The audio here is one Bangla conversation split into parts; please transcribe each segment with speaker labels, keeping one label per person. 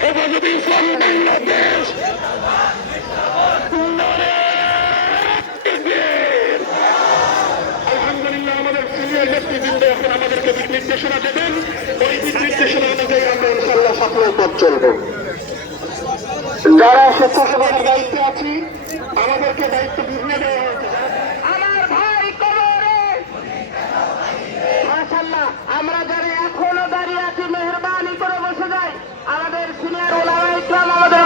Speaker 1: হেফাজতে ইসলাম আমাদেরকে দিক নির্দেশনা দেবেন ওই দিক অনুযায়ী আমরা ইনশাল্লাহ সফল পথ চলবো যারা স্বেচ্ছাসেবকের দায়িত্বে আছি, আমাদেরকে দায়িত্ব বুঝিয়ে দেওয়া হয়েছে
Speaker 2: আমার ভাই কবরে মাশাআল্লাহ আমরা যারা এখনও দাঁড়িয়ে আছি মেহরবানি করে বসে যাই আমাদের সিনিয়র ওলামা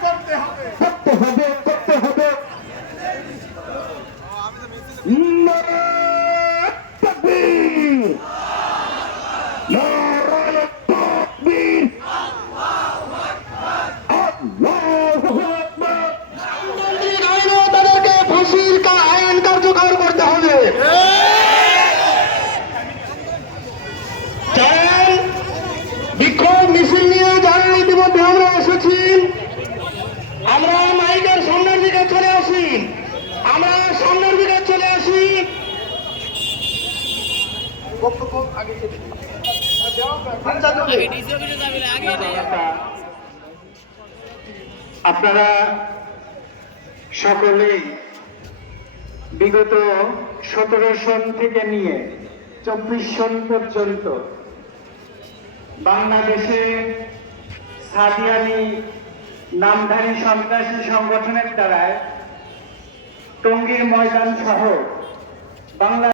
Speaker 1: করতে হবে। করতে হবে নারায়ণ তাকবীর। নারায়ণ তাকবীর। আল্লাহু আকবার। তাদেরকে ফাঁসির কা- আইন কার্যকর করতে হবে। বিক্ষোভ মিছিল নিয়ে যারা ইতিমধ্যে আমরা এসেছি আমরা মাইকের সামনের দিকে চলে আসি আমরা সামনের দিকে চলে আসি আপনারা সকলেই বিগত সতেরো সন থেকে নিয়ে চব্বিশ সন পর্যন্ত বাংলাদেশে সাদিয়ানি নামধারী সন্ত্রাসী সংগঠনের দ্বারায় টঙ্গীর ময়দান সহ বাংলা